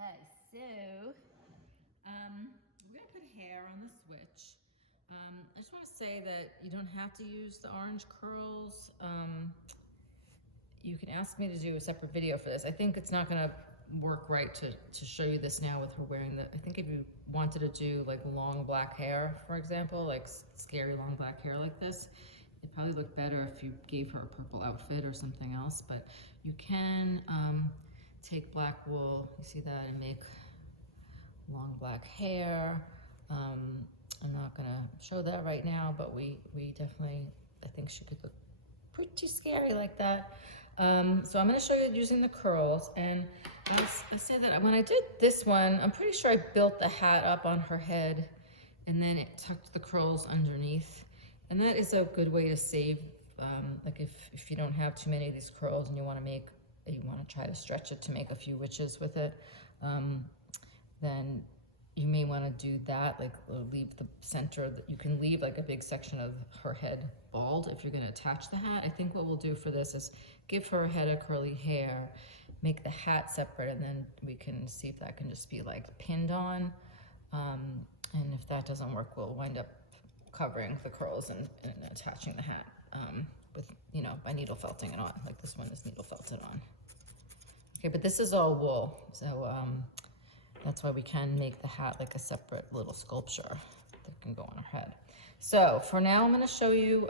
Okay, so we're gonna put hair on the switch. I just want to say that you don't have to use the orange curls. You can ask me to do a separate video for this. I think it's not gonna work right to show you this now with her wearing the, I think if you wanted to do like long black hair, for example, like scary long black hair like this, it'd probably look better if you gave her a purple outfit or something else, but you can take black wool, you see that, and make long black hair. I'm not gonna show that right now, but we definitely, I think she could look pretty scary like that. So I'm gonna show you using the curls, and I said that when I did this one, I'm pretty sure I built the hat up on her head and then it tucked the curls underneath. And that is a good way to save, like if you don't have too many of these curls and you wanna try to stretch it to make a few witches with it, then you may want to do that, like leave the center, that you can leave like a big section of her head bald if you're going to attach the hat. I think what we'll do for this is give her a head of curly hair, make the hat separate, and then we can see if that can just be like pinned on. And if that doesn't work, we'll wind up covering the curls and attaching the hat with, you know, by needle felting it on, like this one is needle felted on. Okay, but this is all wool, so that's why we can make the hat like a separate little sculpture that can go on her head. So for now, I'm gonna show you,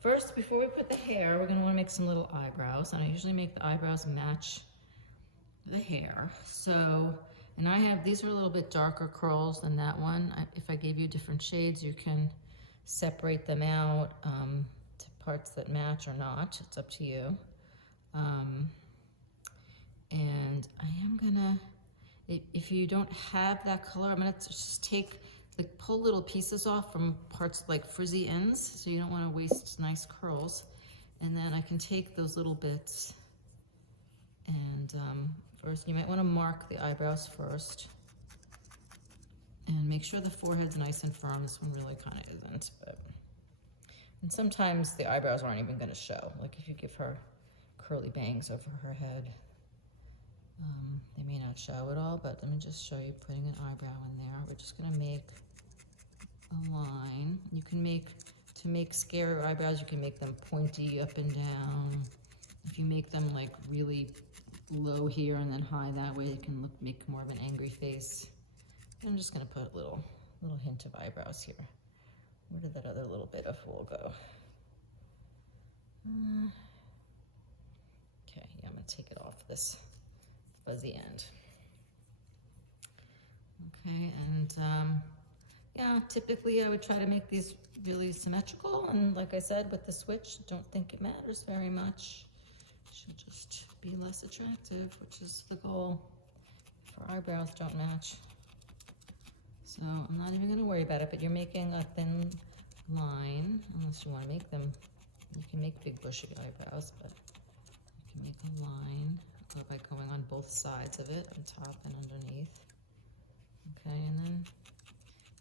first, before we put the hair, we're gonna wanna make some little eyebrows. And I usually make the eyebrows match the hair. So, and I have, these are a little bit darker curls than that one. If I gave you different shades, you can separate them out to parts that match or not. It's up to you. And I am gonna, if you don't have that color, I'm gonna just take, like pull little pieces off from parts like frizzy ends, so you don't wanna waste nice curls. And then I can take those little bits and first you might wanna mark the eyebrows first. And make sure the forehead's nice and firm. This one really kinda isn't, but. And sometimes the eyebrows aren't even gonna show. Like if you give her curly bangs over her head, they may not show at all, but let me just show you putting an eyebrow in there. We're just gonna make a line. You can make, to make scary eyebrows, you can make them pointy up and down. If you make them like really low here and then high that way, it can make more of an angry face. I'm just gonna put a little hint of eyebrows here. Where did that other little bit of wool go? Okay, yeah, I'm gonna take it off this fuzzy end. Okay, and yeah, typically I would try to make these really symmetrical, and like I said, with the switch, don't think it matters very much. It should just be less attractive, which is the goal. If our eyebrows don't match. So I'm not even gonna worry about it, but you're making a thin line, unless you wanna make them, you can make big bushy eyebrows, but you can make a line by going on both sides of it, on top and underneath. Okay, and then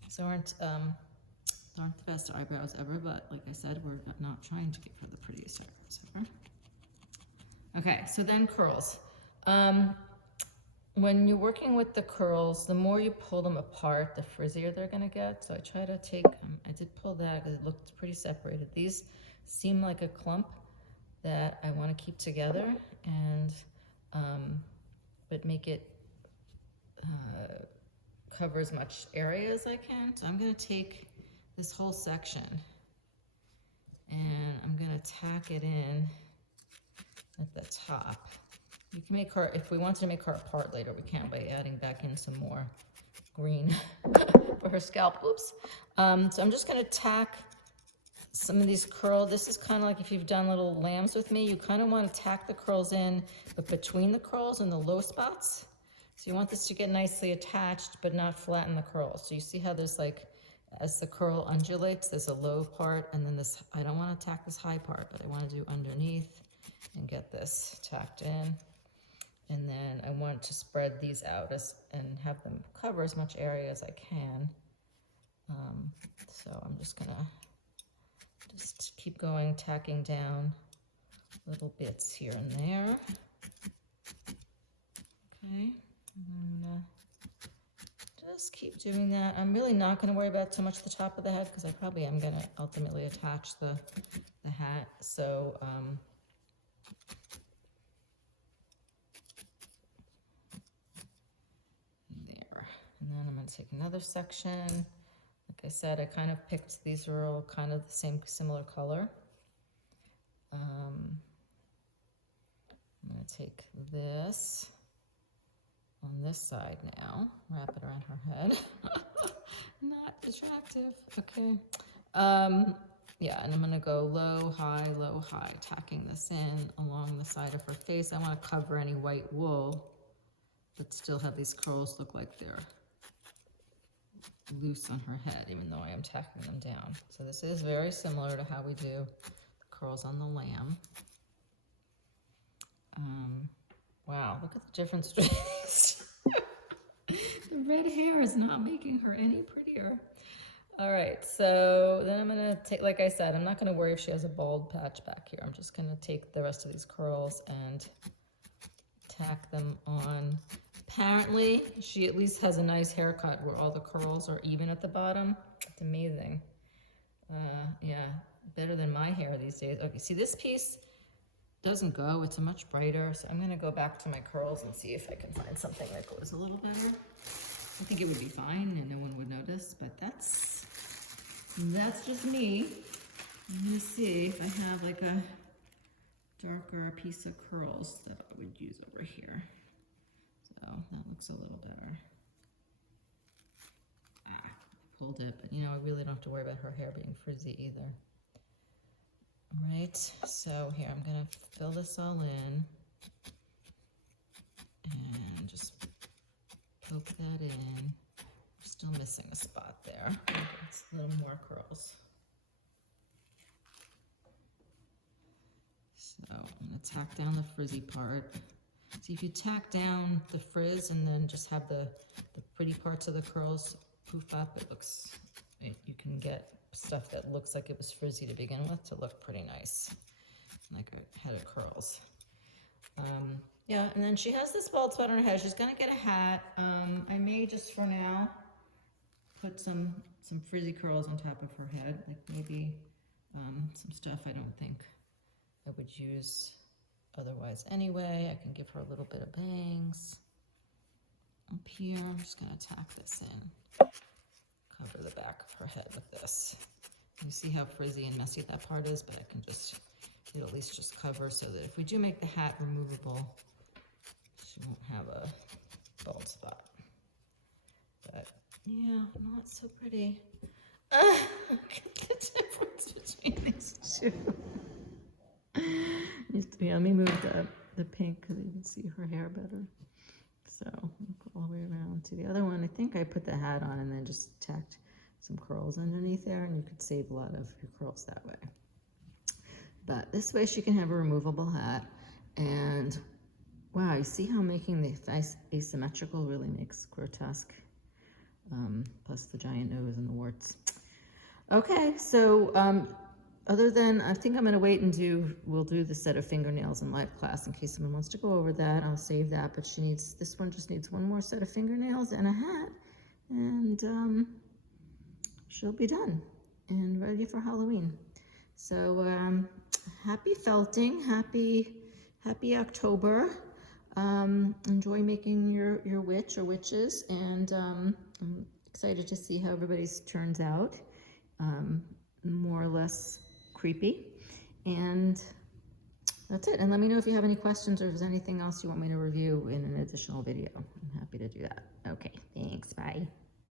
these aren't the best eyebrows ever, but like I said, we're not trying to give her the prettiest eyebrows ever. Okay, so then curls. When you're working with the curls, the more you pull them apart, the frizzier they're gonna get. So I try to take, I did pull that because it looked pretty separated. These seem like a clump that I wanna keep together, and but make it cover as much area as I can. So I'm gonna take this whole section and I'm gonna tack it in at the top. You can make her, if we wanted to make her apart later, we can by adding back in some more green for her scalp. Oops. So I'm just gonna tack some of these curls. This is kind of like if you've done little lambs with me, you kind of want to tack the curls in, but between the curls and the low spots. So you want this to get nicely attached, but not flatten the curls. So you see how there's like, as the curl undulates, there's a low part, and then this, I don't want to tack this high part, but I want to do underneath and get this tacked in. And then I want to spread these out and have them cover as much area as I can. So I'm just gonna keep going, tacking down little bits here and there. Okay, and then just keep doing that. I'm really not going to worry about too much the top of the head because I probably am going to ultimately attach the hat. So, there. And then I'm going to take another section. Like I said, I kind of picked, these are all kind of the same, similar color. I'm going to take this on this side now, wrap it around her head. Not attractive. Okay. Yeah, and I'm gonna go low, high, tacking this in along the side of her face. I want to cover any white wool, but still have these curls look like they're loose on her head, even though I am tacking them down. So this is very similar to how we do the curls on the lamb. Wow, look at the difference between these. The red hair is not making her any prettier. All right, so then I'm gonna take, like I said, I'm not gonna worry if she has a bald patch back here. I'm just gonna take the rest of these curls and tack them on. Apparently, she at least has a nice haircut where all the curls are even at the bottom. It's amazing. Yeah, better than my hair these days. Okay, see this piece doesn't go, it's a much brighter, so I'm gonna go back to my curls and see if I can find something that goes a little better. I think it would be fine and no one would notice, but that's just me. Let me see if I have like a darker piece of curls that I would use over here. So that looks a little better. I pulled it, but you know, I really don't have to worry about her hair being frizzy either. All right, so here I'm gonna fill this all in and just poke that in. I'm still missing a spot there. It's a little more curls. So I'm gonna tack down the frizzy part. See, if you tack down the frizz and then just have the pretty parts of the curls poof up, it looks, you can get stuff that looks like it was frizzy to begin with to look pretty nice, like a head of curls. Yeah, and then she has this bald spot on her head. She's gonna get a hat. I may just for now put some frizzy curls on top of her head, like maybe some stuff I don't think I would use otherwise anyway. I can give her a little bit of bangs up here. I'm just gonna tack this in. Cover the back of her head with this. You see how frizzy and messy that part is, but I can just, it'll at least just cover so that if we do make the hat removable, she won't have a bald spot. But yeah, not so pretty. Look at the difference between these two. Yeah, let me move the pink because you can see her hair better. So look all the way around to the other one. I think I put the hat on and then just tacked some curls underneath there, and you could save a lot of your curls that way. But this way she can have a removable hat. And wow, you see how making the face asymmetrical really makes grotesque, plus the giant nose and the warts. Okay, so other than, I think I'm gonna wait and we'll do the set of fingernails in live class in case someone wants to go over that. I'll save that, but this one just needs one more set of fingernails and a hat, and she'll be done and ready for Halloween. So happy felting, happy October. Enjoy making your witch or witches, and I'm excited to see how everybody's turns out. More or less creepy, and that's it. And let me know if you have any questions or if there's anything else you want me to review in an additional video. I'm happy to do that. Okay, thanks, bye.